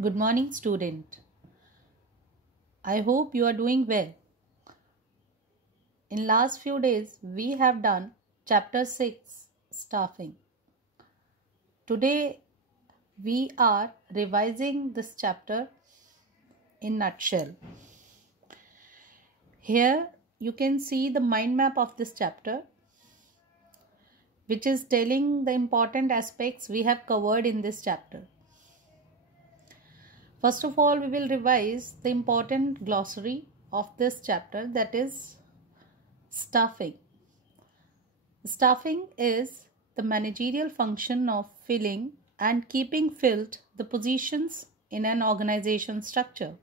Good morning, student. I hope you are doing well. In last few days, we have done chapter 6, staffing. Today, we are revising this chapter in nutshell. Here, you can see the mind map of this chapter, which is telling the important aspects we have covered in this chapter. First of all, we will revise the important glossary of this chapter, that is staffing. Staffing is the managerial function of filling and keeping filled the positions in an organization structure.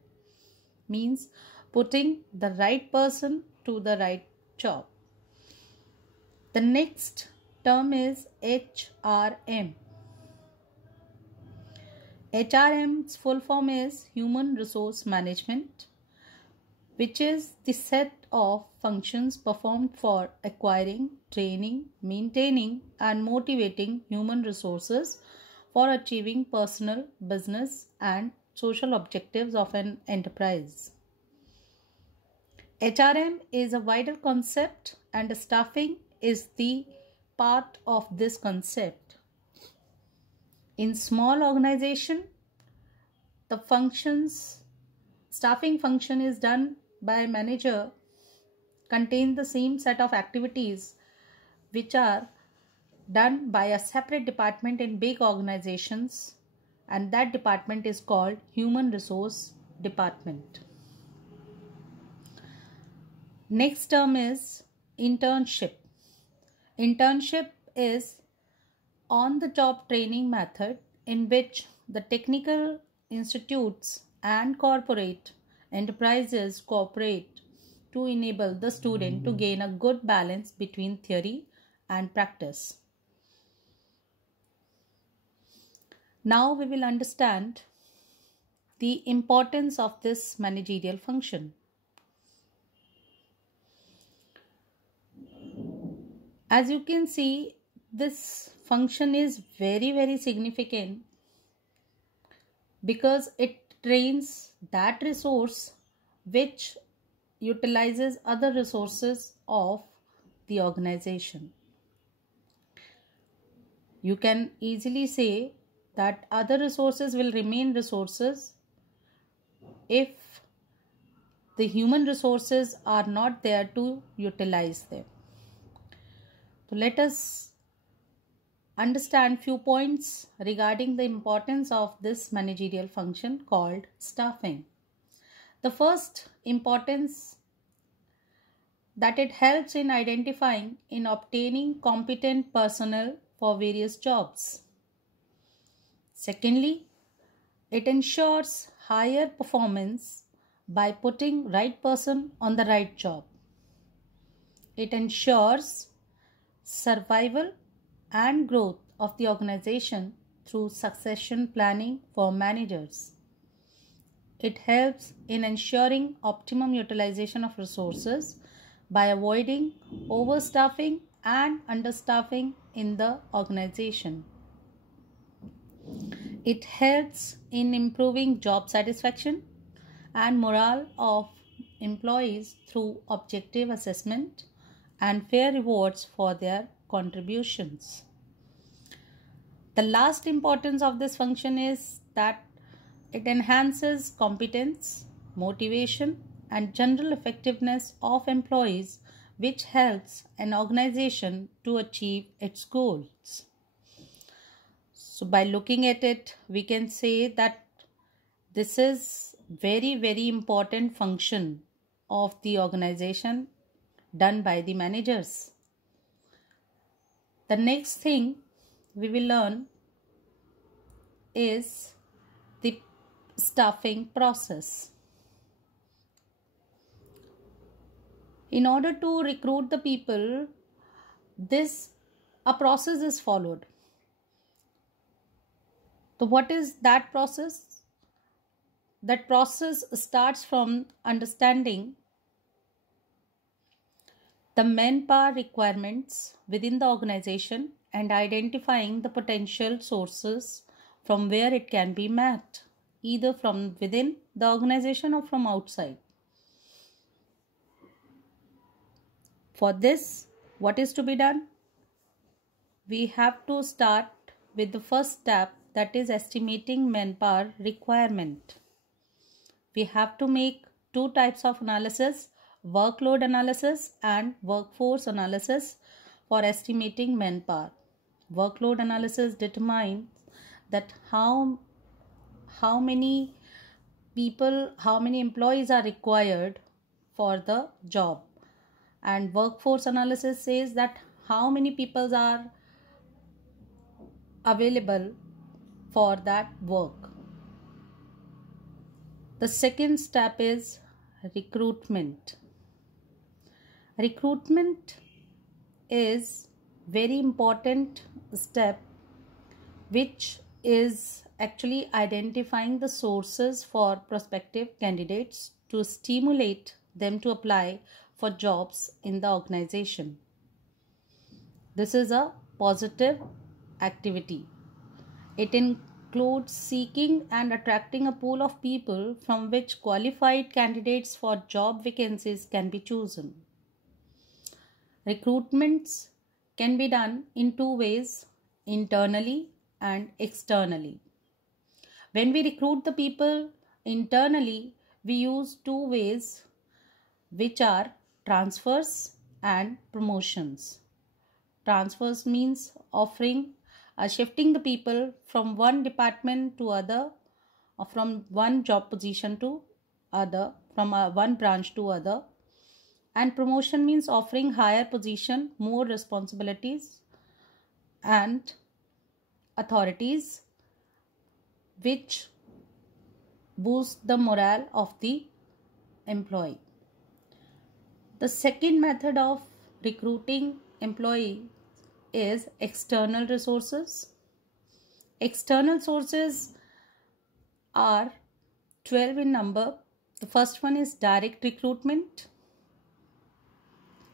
Means putting the right person to the right job. The next term is HRM. HRM's full form is Human Resource Management, which is the set of functions performed for acquiring, training, maintaining, and motivating human resources for achieving personal, business, and social objectives of an enterprise. HRM is a wider concept, and staffing is the part of this concept. In small organization, the staffing function is done by a manager, contain the same set of activities which are done by a separate department in big organizations, and that department is called Human Resource Department. Next term is internship. Internship is on-the-job training method in which the technical institutes and corporate enterprises cooperate to enable the student to gain a good balance between theory and practice. Now we will understand the importance of this managerial function. As you can see, this function is very significant because it trains that resource which utilizes other resources of the organization. You can easily say that other resources will remain resources if the human resources are not there to utilize them. So let us understand few points regarding the importance of this managerial function called staffing. The first importance that it helps in identifying and obtaining competent personnel for various jobs. Secondly, it ensures higher performance by putting right person on the right job. It ensures survival and growth of the organization through succession planning for managers. It helps in ensuring optimum utilization of resources by avoiding overstaffing and understaffing in the organization. It helps in improving job satisfaction and morale of employees through objective assessment and fair rewards for their contributions. The last importance of this function is that it enhances competence, motivation, and general effectiveness of employees, which helps an organization to achieve its goals. So by looking at it, we can say that this is very important function of the organization done by the managers. The next thing we will learn is the staffing process. In order to recruit the people, a process is followed. So what is that process? That process starts from understanding the manpower requirements within the organization and identifying the potential sources from where it can be met. either from within the organization or from outside. For this, what is to be done? We have to start with the first step, that is estimating manpower requirement. We have to make two types of analysis, workload analysis and workforce analysis for estimating manpower. Workload analysis determines that how many people, how many employees are required for the job, and workforce analysis says that how many people are available for that work. The second step is recruitment. Recruitment is very important step, which is actually identifying the sources for prospective candidates to stimulate them to apply for jobs in the organization. This is a positive activity. It includes seeking and attracting a pool of people from which qualified candidates for job vacancies can be chosen. Recruitments can be done in two ways, internally and externally. When we recruit the people internally, we use two ways, which are transfers and promotions. Transfers means shifting the people from one department to other, or from one job position to other, from one branch to other. And promotion means offering higher position, more responsibilities and authorities, which boost the morale of the employee. The second method of recruiting employee is external resources. External sources are 12 in number. The first one is direct recruitment.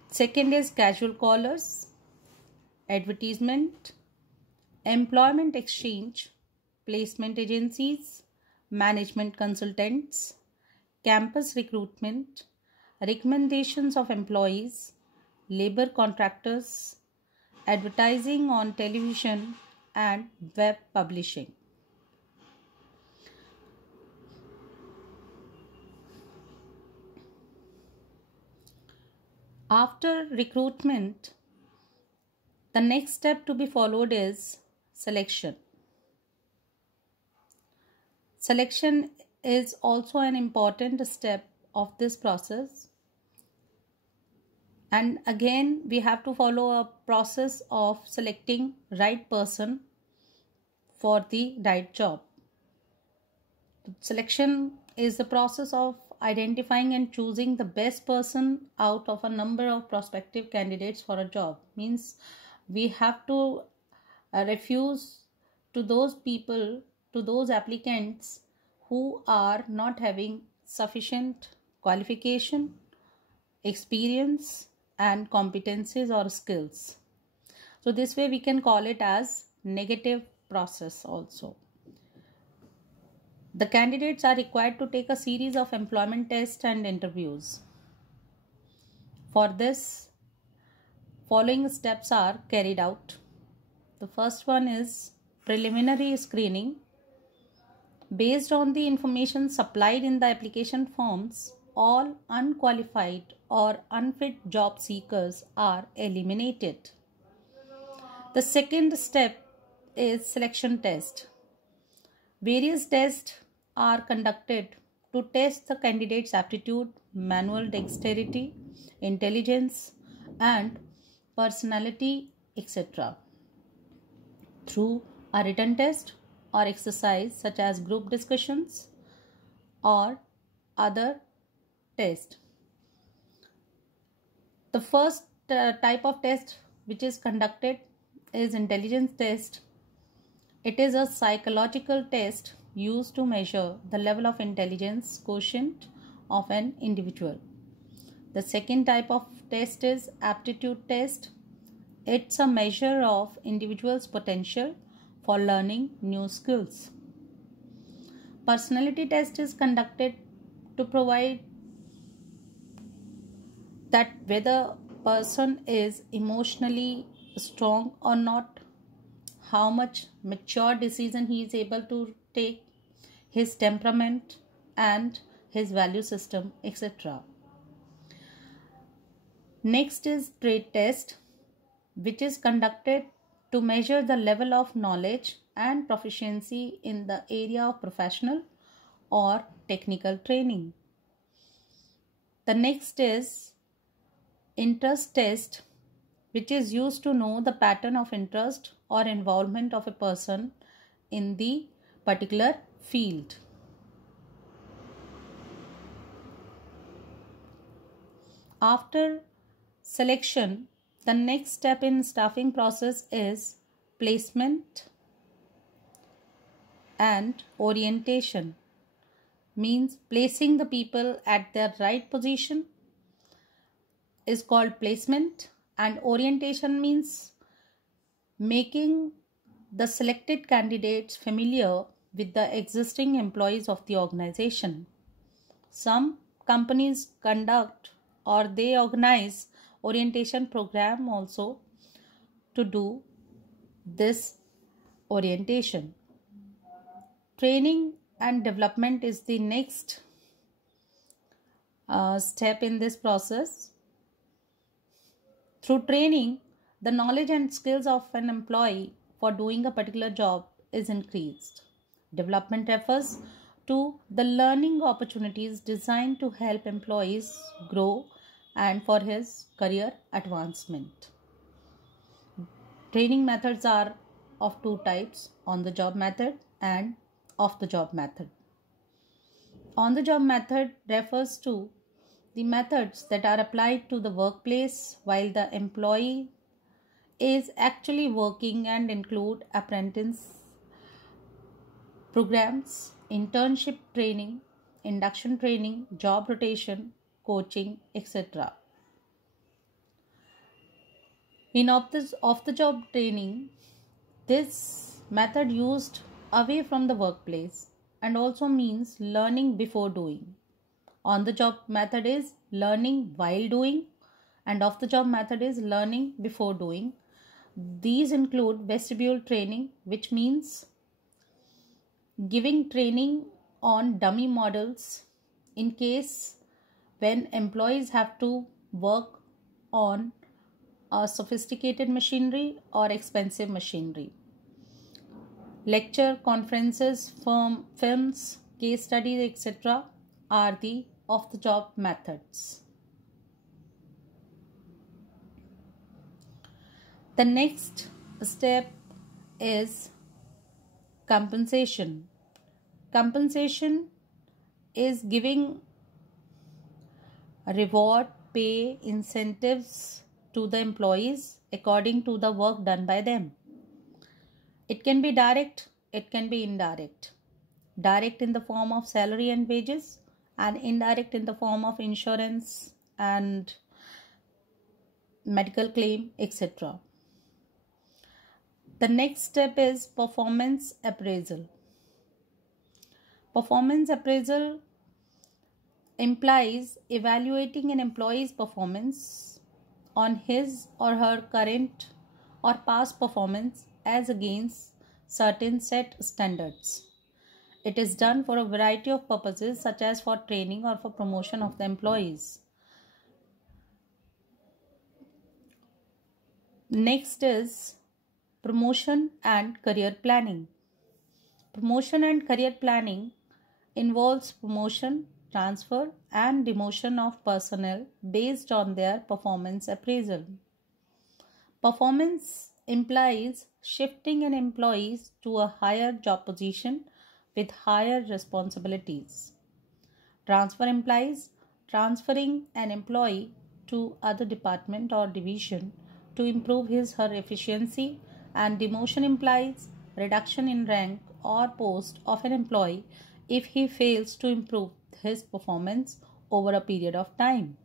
Second is casual callers, advertisement, employment exchange, placement agencies, management consultants, campus recruitment, recommendations of employees, labor contractors, advertising on television and web publishing. After recruitment, the next step to be followed is selection. Selection is also an important step of this process. And again, we have to follow a process of selecting right person for the right job. Selection is the process of identifying and choosing the best person out of a number of prospective candidates for a job. Means we have to refuse to those people, to those applicants who are not having sufficient qualification, experience and competencies or skills. So this way we can call it as negative process also. The candidates are required to take a series of employment tests and interviews. For this, following steps are carried out. The first one is preliminary screening. Based on the information supplied in the application forms, all unqualified or unfit job seekers are eliminated. The second step is selection test. Various tests are conducted to test the candidate's aptitude, manual dexterity, intelligence, and personality, etc. through a written test or exercise such as group discussions or other test. The first type of test which is conducted is intelligence test. It is a psychological test used to measure the level of intelligence quotient of an individual. The second type of test is aptitude test. It's a measure of individual's potential for learning new skills. Personality test is conducted to provide that whether person is emotionally strong or not, how much mature decision he is able to take, his temperament and his value system, etc. Next is trait test, which is conducted to measure the level of knowledge and proficiency in the area of professional or technical training. The next is interest test, which is used to know the pattern of interest or involvement of a person in the particular field. After selection, the next step in staffing process is placement and orientation. Means placing the people at their right position is called placement, and orientation means making the selected candidates familiar with the existing employees of the organization. Some companies conduct or they organize orientation program also to do this orientation. Training and development is the next step in this process. Through training, the knowledge and skills of an employee for doing a particular job is increased. Development refers to the learning opportunities designed to help employees grow and for his career advancement. Training methods are of two types: on-the-job method and off-the-job method. On-the-job method refers to the methods that are applied to the workplace while the employee is actually working and include apprentice programs, internship training, induction training, job rotation, coaching, etc. In off-the-job training, this method used away from the workplace and also means learning before doing. On-the-job method is learning while doing, and off-the-job method is learning before doing. These include vestibule training, which means giving training on dummy models in case when employees have to work on a sophisticated machinery or expensive machinery. Lecture, conferences, films, case studies, etc. are the off-the-job methods. The next step is compensation. Compensation is giving reward, pay, incentives to the employees according to the work done by them. It can be direct, it can be indirect. Direct in the form of salary and wages, and indirect in the form of insurance and medical claim, etc. The next step is performance appraisal. Performance appraisal implies evaluating an employee's performance on his or her current or past performance as against certain set standards. It is done for a variety of purposes, such as for training or for promotion of the employees. Next is promotion and career planning. Promotion and career planning involves promotion, transfer, and demotion of personnel based on their performance appraisal. Performance implies shifting an employee to a higher job position with higher responsibilities. Transfer implies transferring an employee to other department or division to improve his or her efficiency, and demotion implies reduction in rank or post of an employee if he fails to improve his performance over a period of time.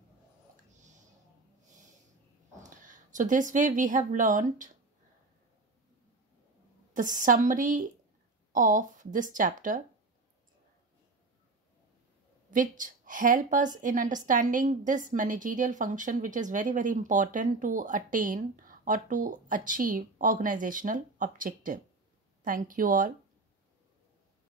So this way we have learned the summary of this chapter. which help us in understanding this managerial function, which is very, very important to attain or to achieve organizational objective. Thank you all.